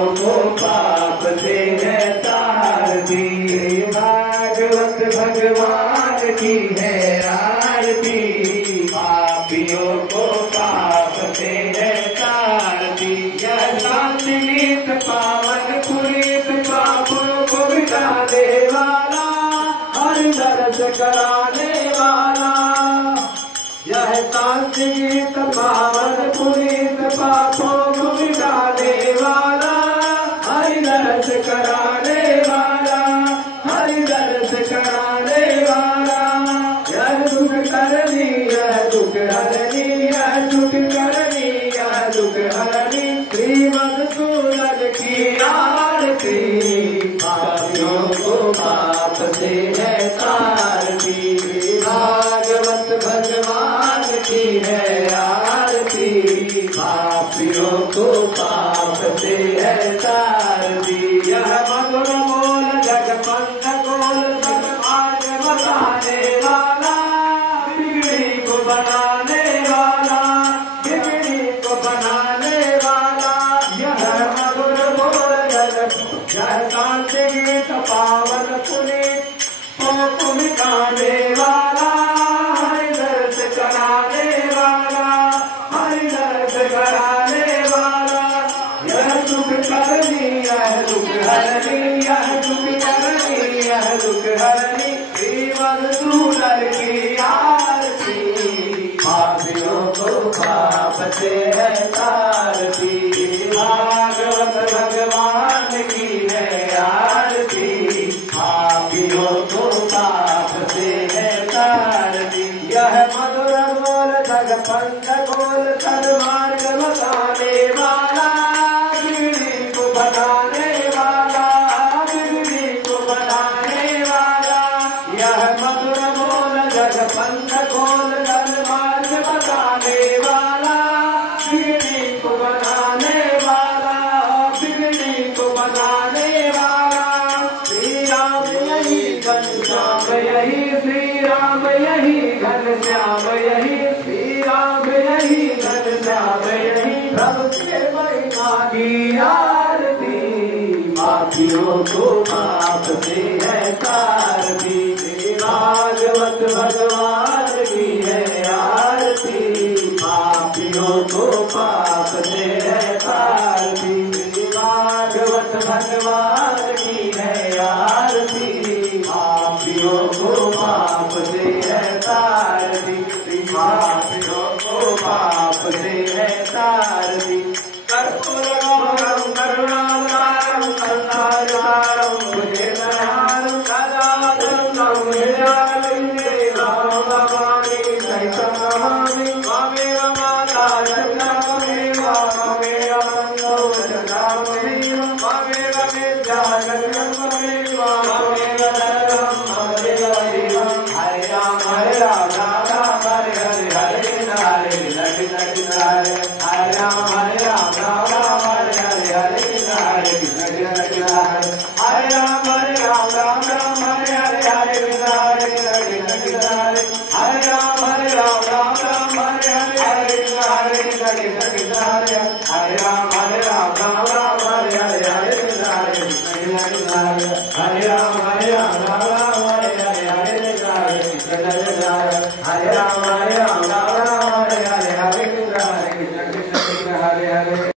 पापियों को पाप से है तारती। भागवत भगवान की है आरती, पापियों को पाप से है तारती। यह शांति गीत पावन पुनीत पापों को मिटाने वाला, हरि दर्श कराने वाला। यह शांति गीत पावन पुनीत पापों को मिटाने वाला, हरि दर्श कराने वाला, हरि दर्श कराने वाला। यह दुख करनी, यह दुख हरनी, यह दुख करनी, यह दुख हरनी। श्रीमद्सूरन की आरती, पापियों को पाप से है तारती। भागवत भगवान की है आरती, पापियों को पाप से है तारती। यह मधुर बोल जगपंथ गोल सब मार्ग बताने वाला, बिगड़ी को बनाने वाला, बिगड़ी को बनाने वाला। यह मधुर बोल जगत, यह शांति गीत पावन पुनीत पाप मिटाने वाला, हरि दर्श कराने वाला, हरि दर्श कराने वाला। यह दुख करनी, यह दुख हरनी, यह दुख करनी, यह दुख हरनी। श्रीमद्सूरन की आरती, पापियों को पाप से है तारती। भागवत भगवान की है आरती, पापियों को पाप से है तारती। यह मधुर बोल जगपंथ गोल सन्मार्ग बताने वाला, बिगड़ी को बनाने वाला, बिगड़ी को बनाने वाला। यह मधुर बोल जगपंथ गोल सन्मार्ग बताने वाला, बिगड़ी को बनाने वाला, बिगड़ी को बनाने वाला। श्री राम यही घनश्याम यही, श्री राम यही घनश्याम यही, श्री राम यही घनश्याम यही। प्रभु के महिमा की आरती, पापियों को पाप से है तारती। भागवत भगवान की है आरती, पापियों को पाप से है तारती। भागवत भगवान की है आरती, पापियों को पाप से है तारती। पापियों को पाप से है तारती। कर्पूरगौरं करुणावतारं संसारसारं भुजगेन्द्रहारं सदाशिवं हृदयारविन्दे भवानी सहितं नमामि। त्वमेव माता जगन्माता, त्वमेव बन्धो जगन्नाथमेव, त्वमेव विद्या जगन्माता, त्वमेव सर्वं मम देवदेवं। हरे राम हरे राम, राम राम हरे हरे, हरे कृष्ण हरे कृष्ण कृष्ण कृष्ण हरे हरे। राम हरे राम, राम राम हरे हरे, हरे कृष्ण हरे कृष्ण कृष्ण कृष्ण हरे। हरे राम हरे राम, राम राम हरे हरे, हरे कृष्ण हरे कृष्ण कृष्ण कृष्ण हरे। हरे राम हरे राम, राम राम हरे हरे, हरे कृष्ण हरे कृष्ण कृष्ण कृष्ण हरे। हरे राम हरे राम, राम राम हरे हरे, हरे कृष्ण हरे कृष्ण कृष्ण कृष्ण हरे। हरे राम हरे राम, राम राम हरे हरे, हरे कृष्ण हरे कृष्ण कृष्ण कृष्ण हरे। हरे राम हरे राम, राम